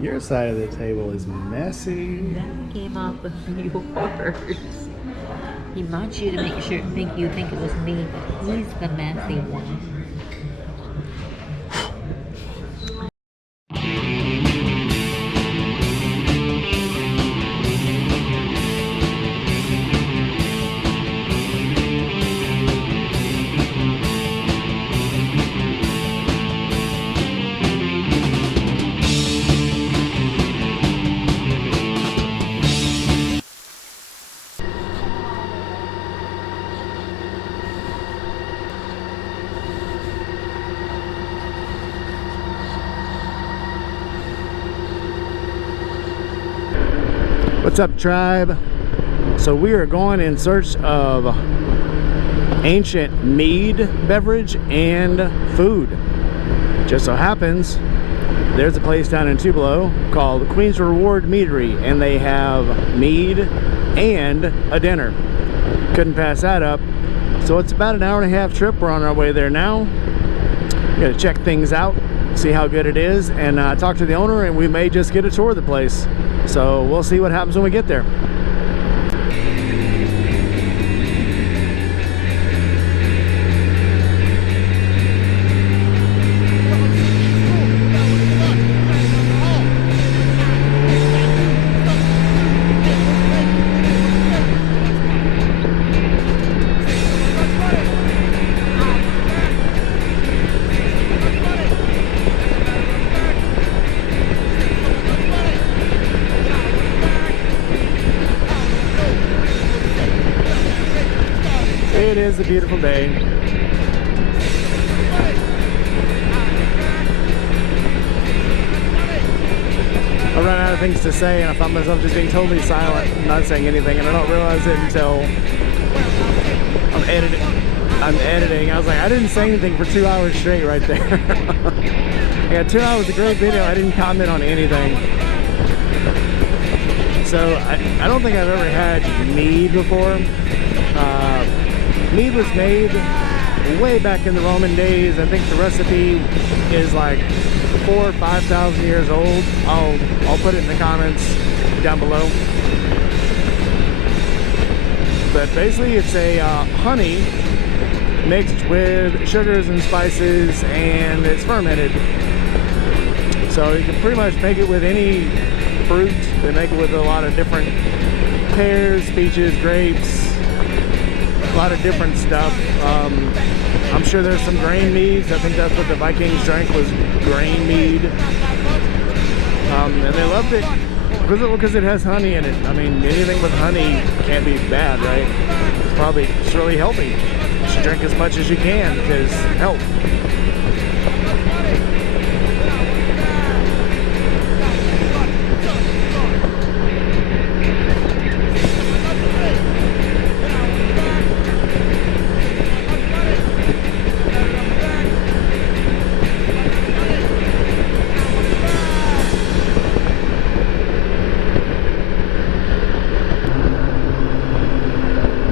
Your side of the table is messy. That came off of yours. He wants you to make sure you think it was me, but he's the messy one. What's up, tribe? So we are going in search of ancient mead beverage and food. Just so happens there's a place down in Tupelo called Queen's Reward Meadery, and they have mead and a dinner. Couldn't pass that up. So it's about an hour and a half trip. We're on our way there now. We're gonna check things out, see how good it is, and talk to the owner, and we may just get a tour of the place. So we'll see what happens when we get there. It is a beautiful day. I run out of things to say, and I found myself just being totally silent, not saying anything, and I don't realize it until I'm editing. I was like, I didn't say anything for 2 hours straight right there. I got 2 hours of great video. I didn't comment on anything. So I don't think I've ever had mead before. Mead was made way back in the Roman days. I think the recipe is like 4,000 or 5,000 years old. I'll put it in the comments down below. But basically it's a honey mixed with sugars and spices, and it's fermented. So you can pretty much make it with any fruit. They make it with a lot of different pears, peaches, grapes, a lot of different stuff. I'm sure there's some grain meads. I think that's what the Vikings drank, was grain mead. And they loved it because it has honey in it. I mean, anything with honey can't be bad, right? It's really healthy. You should drink as much as you can because health.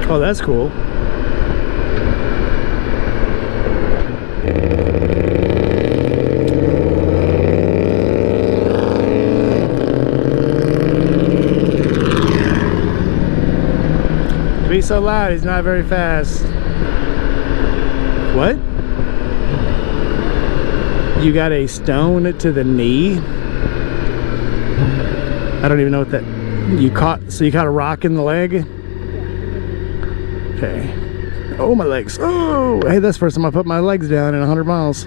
Oh, that's cool. To be so loud, he's not very fast. What? You got a stone to the knee? I don't even know what that... So you caught a rock in the leg? Okay. Oh, my legs. Oh, hey, that's the first time I put my legs down in 100 miles.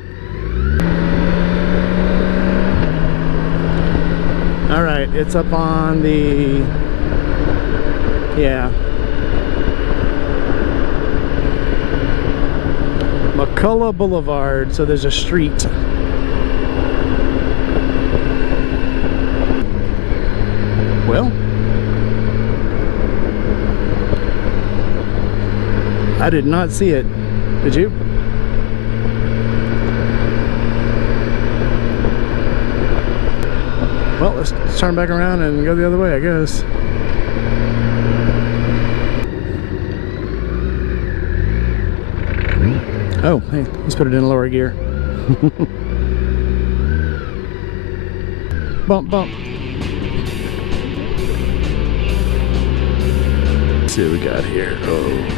All right, it's up on the, yeah, McCullough Boulevard. So there's a street. Well, I did not see it. Did you? Well, let's turn back around and go the other way, I guess. Oh, hey, let's put it in lower gear. Bump, bump. Let's see what we got here. Oh.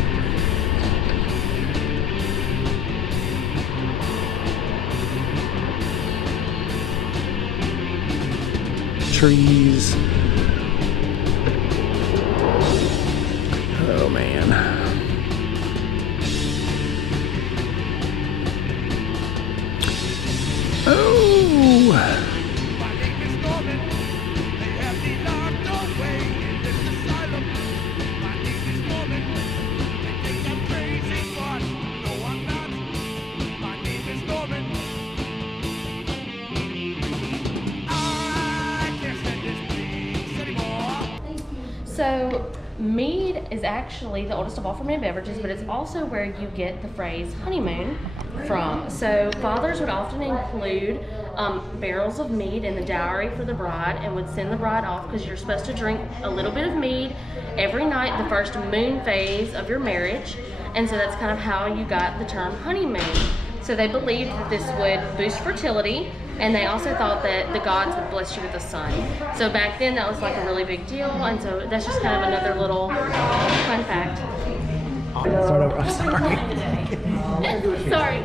Trees. Oh man. Oh. So mead is actually the oldest of all fermented beverages, but it's also where you get the phrase honeymoon from. So fathers would often include barrels of mead in the dowry for the bride and would send the bride off because you're supposed to drink a little bit of mead every night the first moon phase of your marriage. And so that's kind of how you got the term honeymoon. So they believed that this would boost fertility, and they also thought that the gods would bless you with a son. So back then that was like a really big deal, and so that's just kind of another little fun fact. Start over. I'm sorry. Sorry.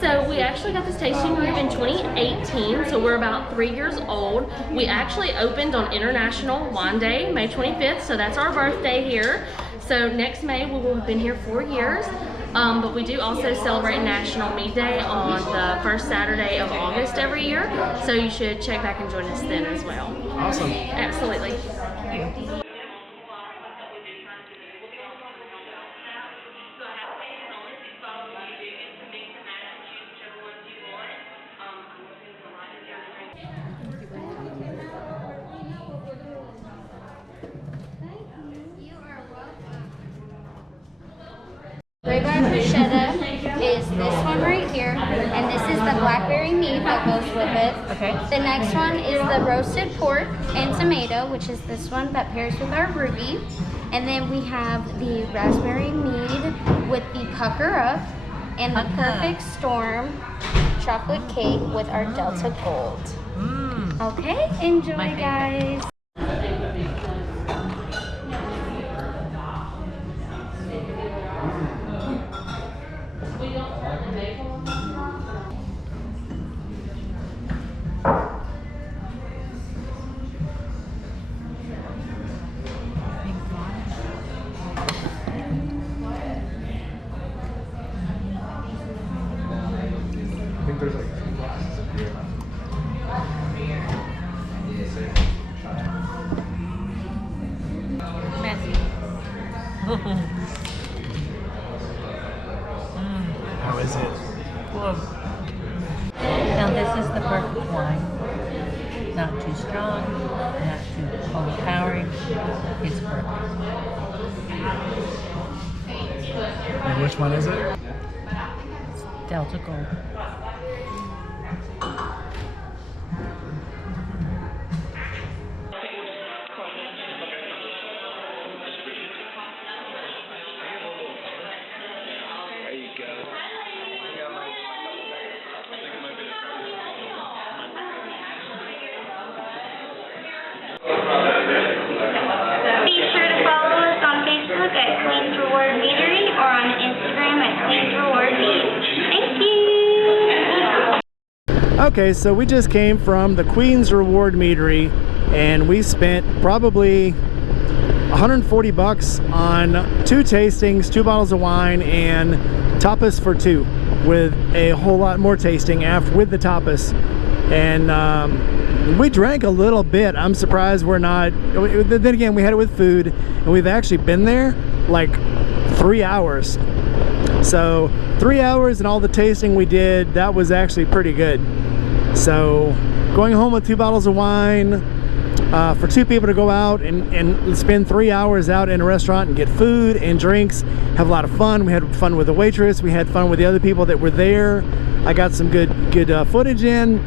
So we actually got this tasting room in 2018, so we're about 3 years old. We actually opened on International Wine Day, May 25th, so that's our birthday here. So next May we will have been here 4 years. But we do also celebrate National Mead Day on the first Saturday of August every year, so you should check back and join us then as well. Awesome. Absolutely. Rhubarb bruschetta is this one right here, and this is the blackberry mead that goes with it. Okay. The next one is the roasted pork and tomato, which is this one that pairs with our ruby. And then we have the raspberry mead with the pucker up and the perfect storm chocolate cake with our Delta Gold. Okay, enjoy guys. I think there's like 2 glasses of beer. Messy. How is it? Now this is the perfect wine. Not too strong, not too overpowering. It's perfect. And which one is it? Delta Gold. Be sure to follow us on Facebook at Queen's Reward Meadery or on Instagram at Queen's Reward Mead. Thank you! Okay, so we just came from the Queen's Reward Meadery, and we spent probably 140 bucks on 2 tastings, 2 bottles of wine, and tapas for 2, with a whole lot more tasting after with the tapas. And we drank a little bit. I'm surprised we're not. Then again, we had it with food, and we've actually been there like 3 hours. So 3 hours and all the tasting we did, that was actually pretty good. So going home with 2 bottles of wine for 2 people to go out and spend 3 hours out in a restaurant and get food and drinks, have a lot of fun. We had fun with the waitress, we had fun with the other people that were there. I got some good footage in,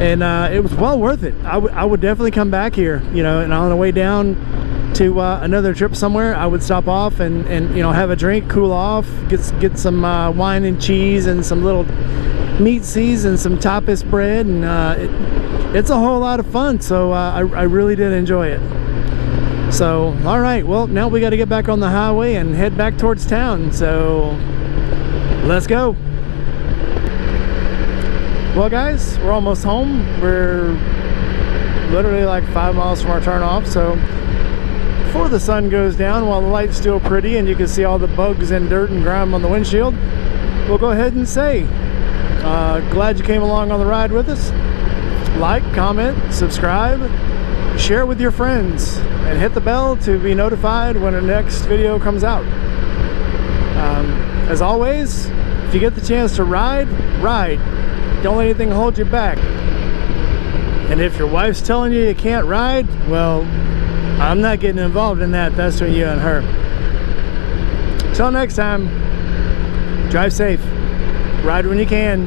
and it was well worth it. I would definitely come back here, you know, and on the way down to another trip somewhere, I would stop off and you know, have a drink, cool off, get some wine and cheese and some little meat seas and some tapas bread, and it's a whole lot of fun. So I really did enjoy it. So all right, well, now we got to get back on the highway and head back towards town. So let's go. Well guys, we're almost home. We're literally like 5 miles from our turn off. So before the sun goes down, while the light's still pretty and you can see all the bugs and dirt and grime on the windshield, we'll go ahead and say glad you came along on the ride with us. Like, comment, subscribe, share with your friends, and hit the bell to be notified when the next video comes out. As always, if you get the chance to ride, ride. Don't let anything hold you back. And if your wife's telling you you can't ride, well, I'm not getting involved in that. That's between you and her. Till next time, drive safe, ride when you can.